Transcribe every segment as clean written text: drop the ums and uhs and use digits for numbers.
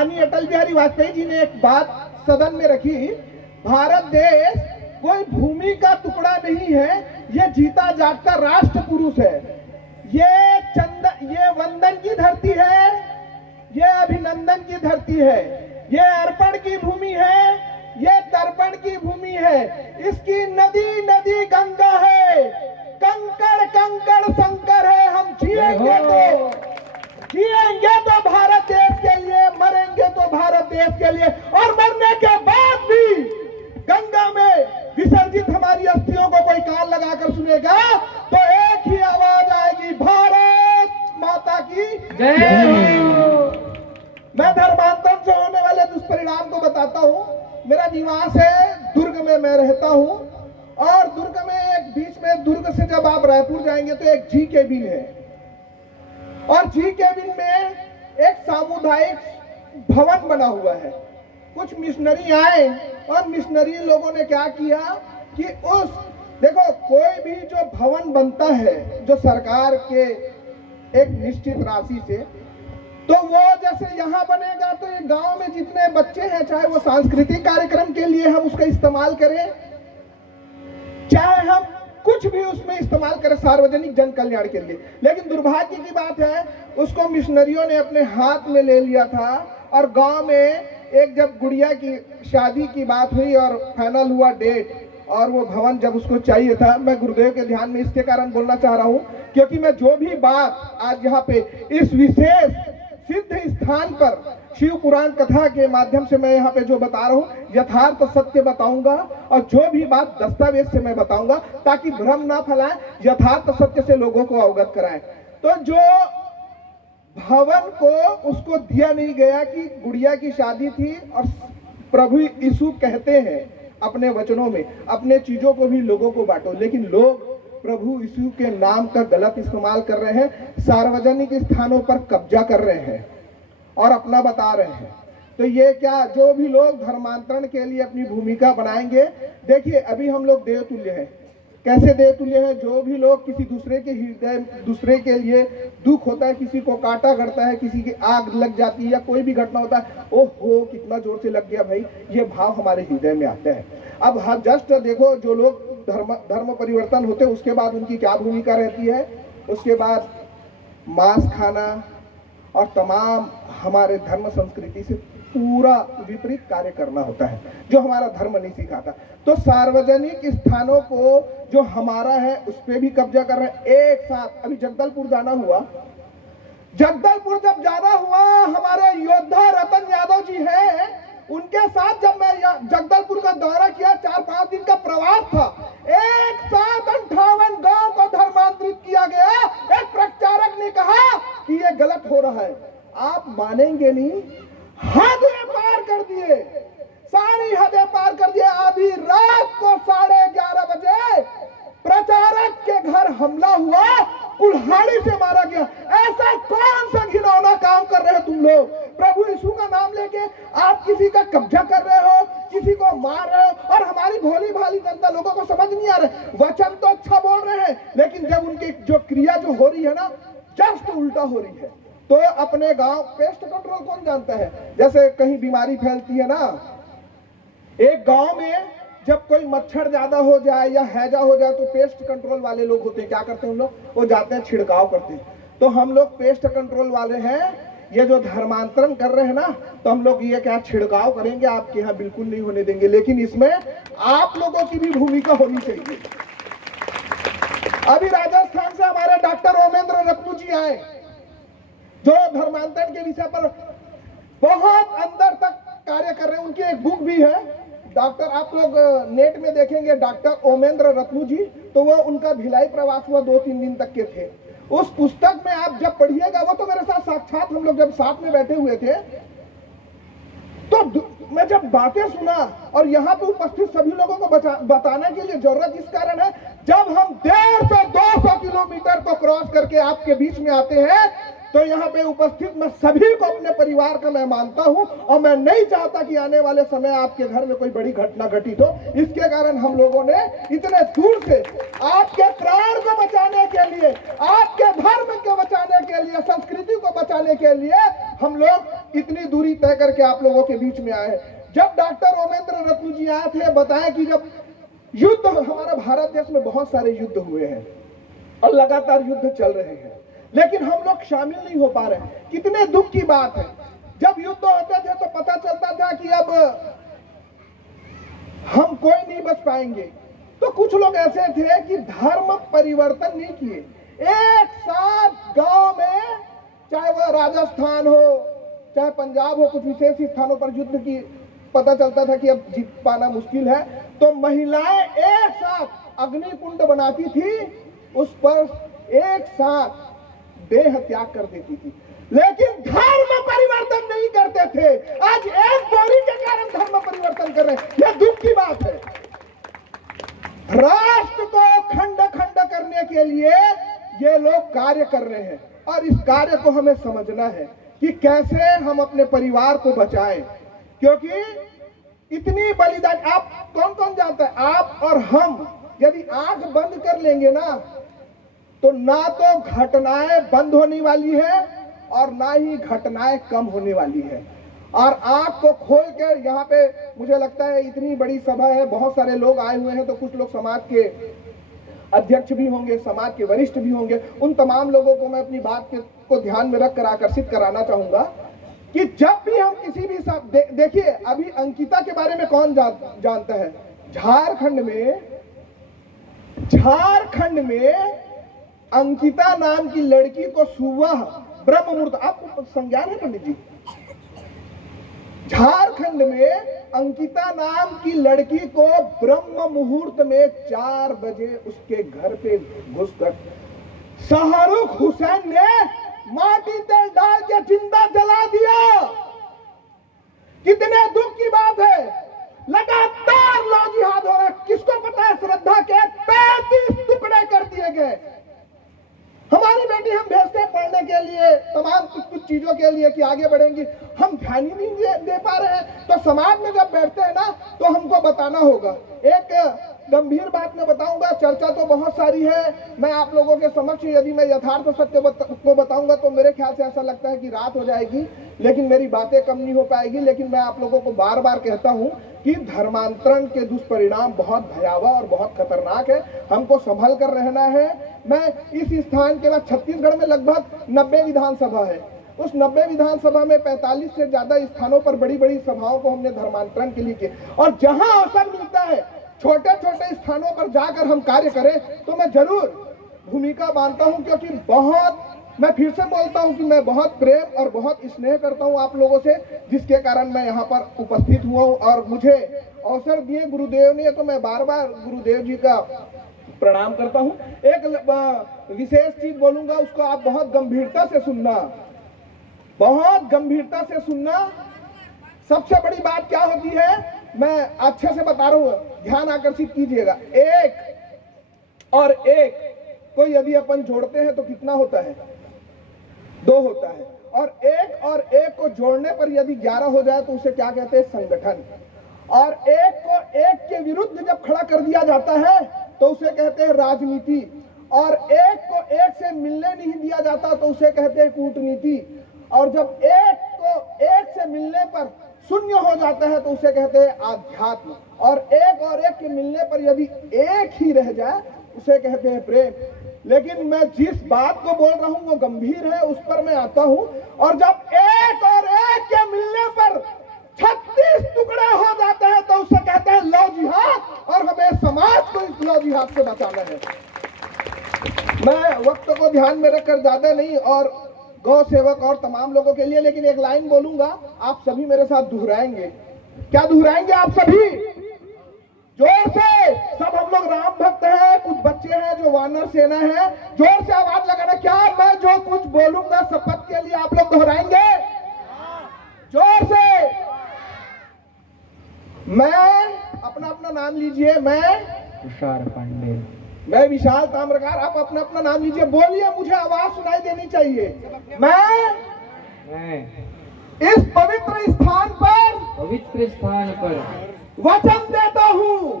माननीय अटल बिहारी वाजपेयी जी ने एक बात सदन में रखी, भारत देश कोई भूमि का टुकड़ा नहीं है, ये जीता जागता राष्ट्र पुरुष है। ये वंदन की धरती है, ये अभिनंदन की धरती है, ये अर्पण की भूमि है, ये तर्पण की भूमि है। इसकी नदी नदी गंगा है, कंकड़ कंकड़ शंकर है। हम जिएंगे तो भारत देश के लिए, मरेंगे तो भारत देश के लिए, और मरने के बाद भी गंगा में विसर्जित हमारी अस्थियों को कोई कान लगाकर सुनेगा तो एक ही आवाज आएगी, भारत माता की जय। मैं धर्मांतरण से होने वाले दुष्परिणाम को बताता हूँ। मेरा निवास है दुर्ग में, मैं रहता हूँ, और दुर्ग में एक बीच में, दुर्ग से जब आप रायपुर जाएंगे तो एक जी केबिन है, और जी केबिन में एक सामुदायिक भवन बना हुआ है। कुछ मिशनरी आए और मिशनरी लोगों ने क्या किया कि देखो, कोई भी जो भवन बनता है जो सरकार के एक निश्चित राशि से, तो वो जैसे यहाँ बनेगा तो ये गांव में जितने बच्चे हैं, चाहे वो सांस्कृतिक कार्यक्रम के लिए हम उसका इस्तेमाल करें, चाहे हम कुछ भी उसमें इस्तेमाल करें सार्वजनिक जन कल्याण के लिए। लेकिन दुर्भाग्य की बात है, उसको मिशनरियों ने अपने हाथ में ले लिया था, और गांव में एक जब गुड़िया की शादी की बात हुई और फाइनल हुआ डेट, और वो भवन जब उसको चाहिए था, मैं गुरुदेव के ध्यान में इसके कारण बोलना चाह रहा हूं क्योंकि मैं जो भी बात आज यहाँ पे इस विशेष सिद्ध स्थान पर शिव पुराण कथा के माध्यम से मैं यहाँ पे जो बता रहा हूँ, यथार्थ सत्य बताऊंगा, और जो भी बात दस्तावेज से मैं बताऊंगा ताकि भ्रम ना फैलाए, यथार्थ सत्य से लोगों को अवगत कराएं। तो जो भवन को उसको दिया नहीं गया कि गुड़िया की शादी थी, और प्रभु यीशु कहते हैं अपने वचनों में, अपने चीजों को भी लोगों को बांटो, लेकिन लोग प्रभु यीशु के नाम का गलत इस्तेमाल कर रहे हैं, सार्वजनिक स्थानों पर कब्जा कर रहे हैं और अपना बता रहे हैं। तो ये क्या, जो भी लोग धर्मांतरण के लिए अपनी भूमिका बनाएंगे, देखिए अभी हम लोग देवतुल्य हैं। कैसे देवतुल्य है? जो भी लोग किसी दूसरे के हृदय, दूसरे के लिए दुख होता है, किसी को कांटा गड़ता है, किसी की आग लग जाती है, या कोई भी घटना होता है, ओहो कितना जोर से लग गया भाई, ये भाव हमारे हृदय में आते हैं। अब जस्ट देखो, जो लोग धर्म परिवर्तन होते हैं उसके बाद उनकी क्या भूमिका रहती है, उसके बाद मांस खाना और तमाम हमारे धर्म संस्कृति से पूरा विपरीत कार्य करना होता है, जो हमारा धर्म नहीं सिखाता। तो सार्वजनिक स्थानों को जो हमारा है उस पर भी कब्जा कर रहे हैं एक साथ। अभी जगदलपुर जाना हुआ, जगदलपुर जब जाना हुआ, हमारे योद्धा रतन यादव जी हैं, उनके साथ जब मैं जगदलपुर का दौरा किया, 4-5 दिन का प्रवास था, एक साथ 58 गांव को धर्मांतरित किया गया। एक प्रचारक ने कहा कि ये गलत हो रहा है। आप मानेंगे नहीं, हदें पार कर दिए, सारी हदें पार कर दिए। आधी रात को 11:30 बजे प्रचारक के घर हमला हुआ, कुल्हाड़ी से मारा गया। ऐसा कौन सा घिनौना काम कर रहे हो तुम लोग? प्रभु यीशु का नाम लेके आप किसी का कब्जा कर रहे हो, किसी को मार रहे हो, और हमारी भोली भाली जनता, लोगों को समझ नहीं आ रहा। वचन तो अच्छा बोल रहे हैं, लेकिन जब उनकी जो क्रिया जो हो रही है ना, जस्ट उल्टा हो रही है। तो अपने गांव पेस्ट कंट्रोल कौन जानता है? जैसे कहीं बीमारी फैलती है ना, एक गांव में जब कोई मच्छर ज्यादा हो जाए या हैजा हो जाए तो पेस्ट कंट्रोल वाले लोग होते हैं, क्या करते हैं उन लोग? वो जाते हैं, छिड़काव करते हैं। तो हम लोग पेस्ट कंट्रोल वाले हैं, ये जो धर्मांतरण कर रहे हैं ना, तो हम लोग ये क्या छिड़काव करेंगे, आपके यहाँ बिल्कुल नहीं होने देंगे। लेकिन इसमें आप लोगों की भी भूमिका होनी चाहिए। अभी राजस्थान से हमारे डॉक्टर ओमेंद्र रत्नू जी आए, जो धर्मांतरण के विषय पर बहुत अंदर तक कार्य कर रहे हैं। उनकी एक बुक भी है, डॉक्टर, आप लोग नेट में देखेंगे डॉक्टर ओमेंद्र रत्नू जी, तो वो उनका भिलाई प्रवास हुआ 2-3 दिन तक के थे। उस पुस्तक में आप जब पढ़िएगा, वो तो मेरे साथ साक्षात हम लोग जब साथ में बैठे हुए थे, तो मैं जब बातें सुना, और यहाँ पे उपस्थित सभी लोगों को बताने के लिए जरूरत इस कारण है जब हम 150-200 किलोमीटर को क्रॉस करके आपके बीच में आते हैं तो यहाँ पे उपस्थित मैं सभी को अपने परिवार का मैं मानता हूँ और मैं नहीं चाहता कि आने वाले समय आपके घर में कोई बड़ी घटना घटित हो। इसके कारण हम लोगों ने इतने दूर से आपके प्राण को बचाने के लिए, आपके धर्म को बचाने के लिए, संस्कृति को बचाने के लिए हम लोग इतनी दूरी तय करके आप लोगों के बीच में आए हैं। जब डॉक्टर ओमेंद्र रत्न जी आए थे, बताया कि जब युद्ध, हमारा भारत देश में बहुत सारे युद्ध हुए हैं और लगातार युद्ध चल रहे हैं, लेकिन हम लोग शामिल नहीं हो पा रहे। कितने दुख की बात है। जब युद्ध होते थे तो पता चलता था कि अब हम कोई नहीं बच पाएंगे, तो कुछ लोग ऐसे थे कि धर्म परिवर्तन नहीं किए, एक साथ गांव में, चाहे वह राजस्थान हो चाहे पंजाब हो, कुछ विशेष स्थानों पर युद्ध की पता चलता था कि अब जीत पाना मुश्किल है, तो महिलाएं एक साथ अग्निकुंड बनाती थी, उस पर एक साथ देह त्याग कर देती थी, लेकिन धर्म परिवर्तन नहीं करते थे। आज एक बोरी के कारण धर्म परिवर्तन कर रहे हैं, यह दुख की बात है। राष्ट्र को खंड खंड करने के लिए ये लोग कार्य कर रहे हैं और इस कार्य को हमें समझना है कि कैसे हम अपने परिवार को बचाएं, क्योंकि इतनी बलिदान, आप कौन कौन जानता है, आप और हम यदि आंख बंद कर लेंगे ना तो ना तो घटनाएं बंद होने वाली है और ना ही घटनाएं कम होने वाली है। और आंख को खोल के, यहाँ पे मुझे लगता है इतनी बड़ी सभा है, बहुत सारे लोग आए हुए हैं, तो कुछ लोग समाज के अध्यक्ष भी होंगे, समाज के वरिष्ठ भी होंगे, उन तमाम लोगों को मैं अपनी बात को ध्यान में रखकर आकर्षित कराना चाहूंगा कि जब भी हम किसी भी देखिए, अभी अंकिता के बारे में कौन जानता है? झारखंड में अंकिता नाम की लड़की को सुबह ब्रह्म मुहूर्त, आपको संज्ञान है पंडित जी? झारखंड में अंकिता नाम की लड़की को ब्रह्म मुहूर्त में 4 बजे उसके घर पे घुसकर शाहरुख हुसैन ने माटी तेल डाल के जिंदा जला दिया। कितने दुख की बात है। लगातार लव जिहाद हो रहा है। किसको पता है श्रद्धा के 35 टुकड़े कर दिए गए। हमारी बेटी हम भेजते हैं पढ़ने के लिए, तमाम कुछ चीजों के लिए कि आगे बढ़ेंगी, हम ध्यान ही नहीं दे पा रहे हैं। तो समाज में जब बैठते हैं ना तो हमको बताना होगा। एक गंभीर बात मैं बताऊंगा, चर्चा तो बहुत सारी है, मैं आप लोगों के समक्ष यदि मैं यथार्थ सत्य को बताऊंगा तो मेरे ख्याल से ऐसा लगता है कि रात हो जाएगी, लेकिन मेरी बातें कम नहीं हो पाएगी। लेकिन मैं आप लोगों को बार बार कहता हूं कि धर्मांतरण के दुष्परिणाम बहुत भयावह और बहुत खतरनाक है, हमको संभल कर रहना है। मैं इस स्थान के बाद छत्तीसगढ़ में लगभग 90 विधानसभा है, उस 90 विधानसभा में 45 से ज्यादा स्थानों पर बड़ी बड़ी सभाओं को हमने धर्मांतरण के लिए किया। और जहां अवसर मिलता है छोटे छोटे स्थानों पर जाकर हम कार्य करें तो मैं जरूर भूमिका मानता हूं, क्योंकि मैं फिर से बोलता हूं कि मैं बहुत प्रेम और बहुत स्नेह करता हूं आप लोगों से, जिसके कारण मैं यहाँ पर उपस्थित हुआ हूं और मुझे अवसर दिए गुरुदेव ने, तो मैं बार बार गुरुदेव जी का प्रणाम करता हूं। एक विशेष चीज बोलूंगा, उसको आप बहुत गंभीरता से सुनना, बहुत गंभीरता से सुनना। सबसे बड़ी बात क्या होती है, मैं अच्छे से बता रहा हूं, ध्यान आकर्षित कीजिएगा। एक और एक को यदि अपन जोड़ते हैं तो कितना होता है? 2 होता है। और एक को जोड़ने पर यदि 11 हो जाए तो उसे क्या कहते हैं? संगठन। और एक को एक के विरुद्ध जब खड़ा कर दिया जाता है तो उसे कहते हैं राजनीति। और एक को एक से मिलने नहीं दिया जाता तो उसे कहते हैं कूटनीति। और जब एक को एक से मिलने पर शून्य हो जाता है तो उसे कहते हैं आध्यात्म। और एक के मिलने पर यदि एक ही रह जाए उसे कहते हैं प्रेम। लेकिन मैं जिस बात को बोल रहा हूं वो गंभीर है, उस पर मैं आता हूं। और जब एक और एक के मिलने पर 36 टुकड़े हो जाते हैं तो उसे कहते हैं लव जिहाद, और हमें समाज को इस लव जिहाद से बचाना है। मैं वक्त को ध्यान में रखकर ज्यादा नहीं, और गौ सेवक और तमाम लोगों के लिए लेकिन एक लाइन बोलूंगा, आप सभी मेरे साथ दोहराएंगे। क्या दोहराएंगे आप सभी? जोर से। सब हम लोग राम भक्त हैं, कुछ बच्चे हैं जो वानर सेना है, जोर से आवाज लगाना। क्या मैं जो कुछ बोलूंगा शपथ के लिए आप लोग दोहराएंगे? जोर से। मैं अपना नाम लीजिए। मैं तुषार पांडे। मैं विशाल ताम्रकार, आप अपना अपना नाम लीजिए, बोलिए, मुझे आवाज सुनाई देनी चाहिए। मैं इस पवित्र स्थान पर वचन देता हूँ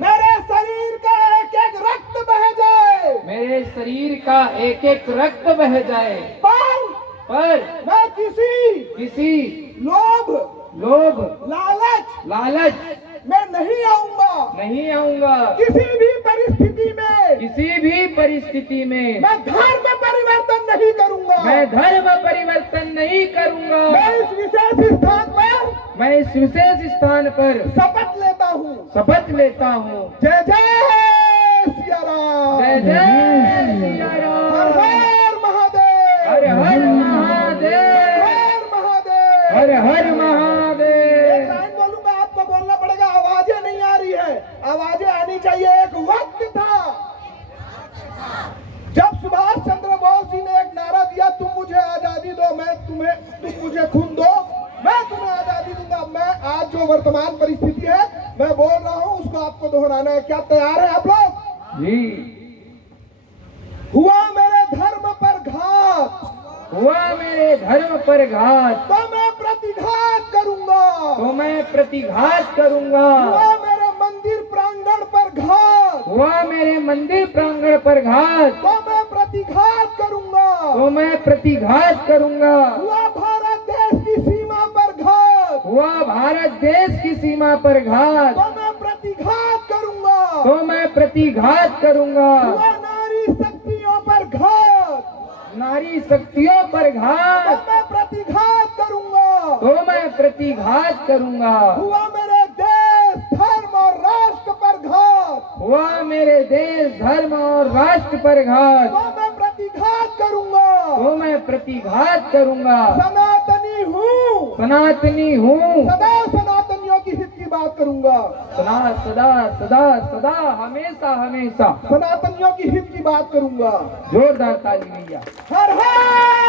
मेरे शरीर का एक एक रक्त बह जाए, मेरे शरीर का एक एक रक्त बह जाए, पर मैं किसी लोभ लालच मैं नहीं आऊंगा। किसी भी परिस्थिति में मैं धर्म परिवर्तन नहीं करूंगा। मैं इस विशेष स्थान पर शपथ लेता हूँ। जय जय सिया राम। हर हर महादेव। हर महादेव। एक लाइन बोलूंगा, आपको बोलना पड़ेगा, आवाजें नहीं आ रही है, आवाजें आनी चाहिए। एक वक्त था जब सुभाष चंद्र बोस जी ने एक नारा दिया, तुम मुझे आजादी दो, तुम मुझे खून दो, मैं तुम्हें आजादी दूंगा। मैं आज जो वर्तमान परिस्थिति है मैं बोल रहा हूं, उसको आपको दोहराना है। क्या तैयार है आप लोग? जी। हुआ मेरे धर्म पर घात, तो मैं प्रतिघात करूंगा। हुआ मेरे मंदिर प्रांगण पर घात, तो मैं प्रतिघात करूंगा। हुआ भारत देश की सीमा पर घात, तो मैं प्रतिघात करूंगा। हुआ नारी शक्तियों पर घात, तो मैं प्रतिघात करूंगा। हुआ मेरे देश धर्म और राष्ट्र पर घात, तो मैं प्रतिघात करूंगा। सनातनी हूँ, सदा सनातनियों की हित की बात करूंगा। सदा हमेशा सनातनियों की हित की बात करूंगा। जोरदार ताली भैया। हर हर